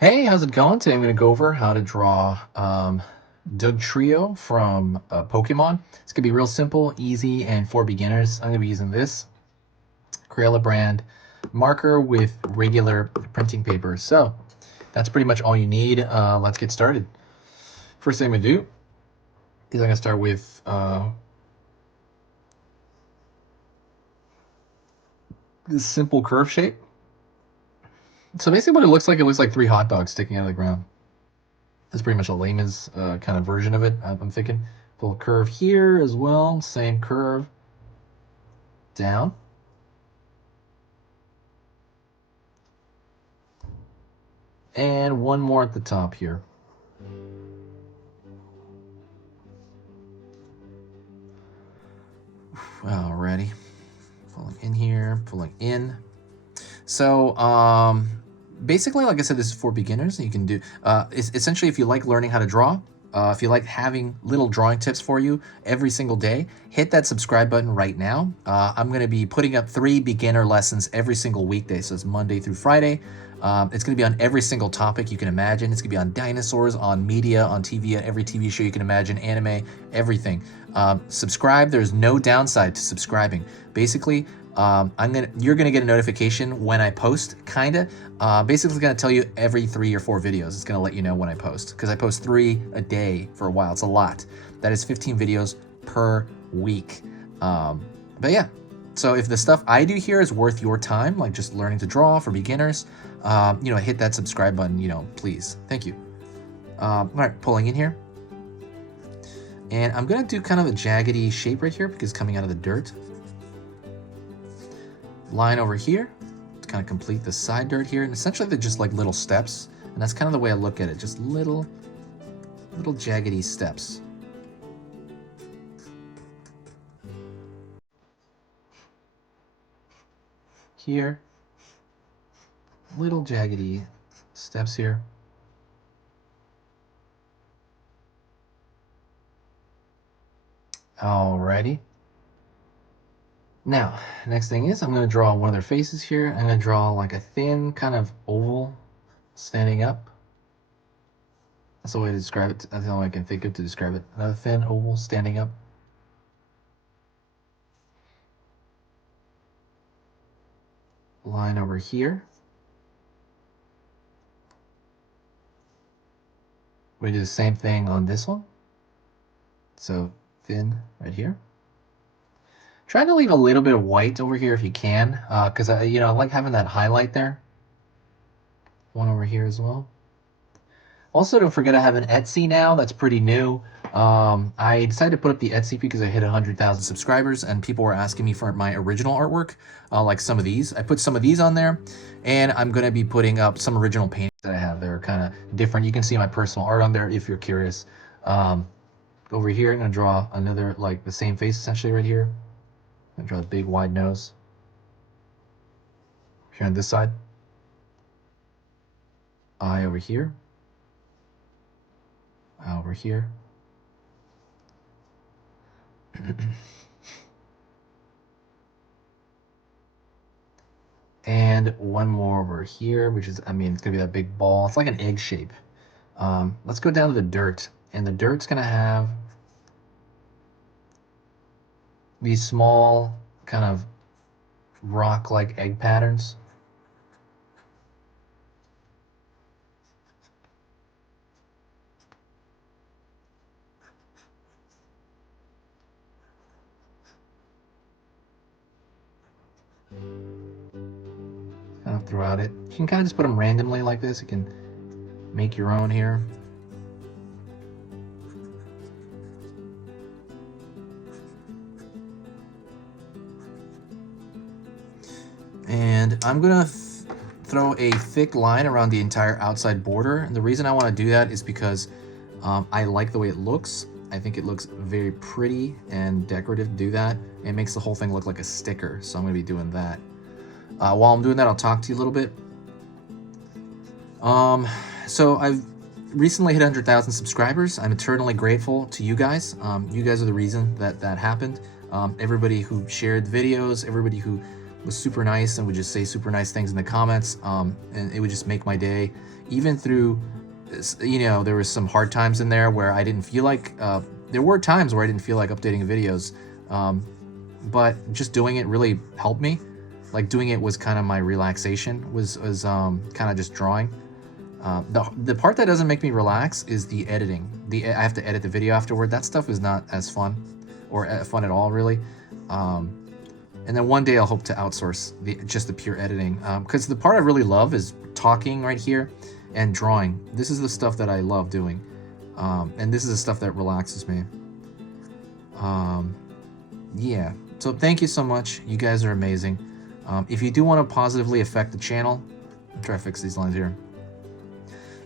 Hey, how's it going? Today I'm going to go over how to draw Dugtrio from Pokemon. It's going to be real simple, easy, and for beginners. I'm going to be using this Crayola brand marker with regular printing paper. So that's pretty much all you need. Let's get started. First thing I'm going to do is I'm going to start with this simple curve shape. So basically what it looks like three hot dogs sticking out of the ground. That's pretty much a layman's kind of version of it. I'm thinking pull a curve here as well, same curve down. And one more at the top here. Alrighty, pulling in here, pulling in. So basically, like I said, this is for beginners. You can do essentially if you like learning how to draw, if you like having little drawing tips for you every single day, hit that subscribe button right now. I'm going to be putting up 3 beginner lessons every single weekday, so it's Monday through Friday. It's going to be on every single topic you can imagine. It's going to be on dinosaurs, on media, on TV, every TV show you can imagine, anime, everything. Subscribe. There's no downside to subscribing. Basically, you're gonna get a notification when I post, kinda. Basically, it's gonna tell you every 3 or 4 videos. It's gonna let you know when I post, because I post 3 a day for a while. It's a lot. That is 15 videos per week. But yeah, so if the stuff I do here is worth your time, like just learning to draw for beginners, hit that subscribe button, please. Thank you. All right, pulling in here. And I'm gonna do kind of a jaggedy shape right here because it's coming out of the dirt. Line over here to kind of complete the side dirt here, and essentially they're just like little steps, and that's kind of the way I look at it, just little jaggedy steps. Here, little jaggedy steps here. Alrighty. Now, next thing is I'm going to draw one of their faces here. I'm going to draw like a thin kind of oval standing up. That's the way to describe it. That's the only way I can think of to describe it. Another thin oval standing up. Line over here. We do the same thing on this one. So thin right here. Try to leave a little bit of white over here if you can, because I like having that highlight there. One over here as well. Also, don't forget I have an Etsy now. That's pretty new. I decided to put up the Etsy because I hit 100,000 subscribers, and people were asking me for my original artwork, like some of these. I put some of these on there, and I'm going to be putting up some original paintings that I have. They're kind of different. You can see my personal art on there if you're curious. Over here, I'm going to draw another, like the same face essentially right here. I'm going to draw a big wide nose. Here on this side. Eye over here. Eye over here. And one more over here, which is, it's going to be that big ball. It's like an egg shape. Let's go down to the dirt. And the dirt's going to have these small kind of rock-like egg patterns. Kind of throughout it. You can kind of just put them randomly like this. You can make your own here. And I'm gonna throw a thick line around the entire outside border. And the reason I want to do that is because I like the way it looks. I think it looks very pretty and decorative to do that. It makes the whole thing look like a sticker, so I'm gonna be doing that. While I'm doing that, I'll talk to you a little bit. So I've recently hit 100,000 subscribers. I'm eternally grateful to you guys. You guys are the reason that happened. Everybody who shared the videos, everybody who was super nice and would just say super nice things in the comments, and it would just make my day. even through, you know, there was some hard times in there where I didn't feel like, there were times where I didn't feel like updating videos, but just doing it really helped me. Like doing it was kind of my relaxation, was kind of just drawing. The part that doesn't make me relax is the editing. I have to edit the video afterward. That stuff is not as fun, or fun at all, really. And then one day I'll hope to outsource just the pure editing, because the part I really love is talking right here and drawing. This is the stuff that I love doing, and this is the stuff that relaxes me. Yeah, so thank you so much. You guys are amazing. If you do want to positively affect the channel, I'll try to fix these lines here.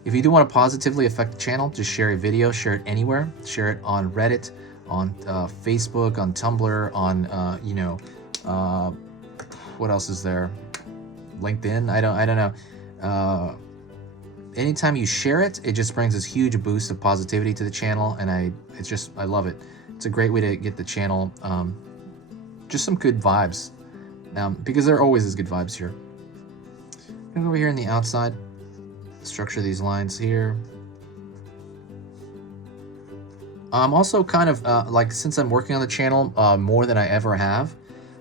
If you do want to positively affect the channel, just share a video, share it anywhere. Share it on Reddit, on Facebook, on Tumblr, on you know, what else is there? LinkedIn? I don't know. Anytime you share it, it just brings this huge boost of positivity to the channel, and I love it. It's a great way to get the channel just some good vibes, because there always is good vibes here. I'm gonna go over here on the outside, structure these lines here. I'm also kind of like, since I'm working on the channel more than I ever have,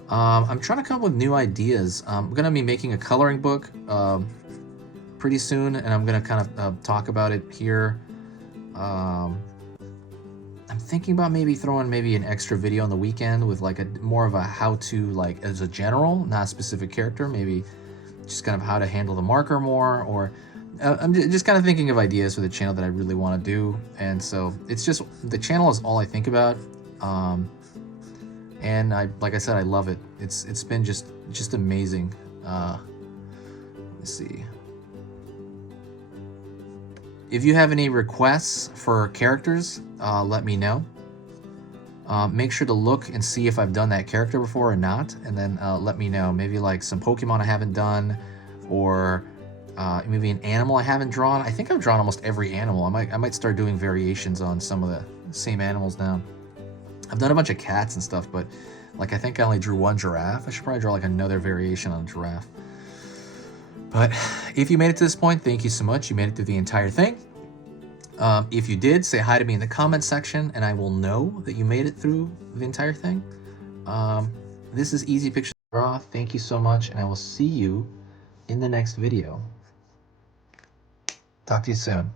I'm trying to come up with new ideas. I'm gonna be making a coloring book pretty soon, and I'm gonna kind of talk about it here. I'm thinking about maybe throwing an extra video on the weekend with like more of a how-to, like as a general, not a specific character, maybe just kind of how to handle the marker more, or I'm just kind of thinking of ideas for the channel that I really want to do. And so it's just, the channel is all I think about, and like I said, I love it. It's been just amazing. Let's see. If you have any requests for characters, let me know. Make sure to look and see if I've done that character before or not, and then let me know. Maybe like some Pokemon I haven't done, or maybe an animal I haven't drawn. I think I've drawn almost every animal. I might start doing variations on some of the same animals now. I've done a bunch of cats and stuff, but like I think I only drew one giraffe. I should probably draw like another variation on a giraffe. But if you made it to this point, thank you so much. You made it through the entire thing. If you did, say hi to me in the comment section, and I will know that you made it through the entire thing. This is Easy Pictures Draw. Thank you so much, and I will see you in the next video. Talk to you soon.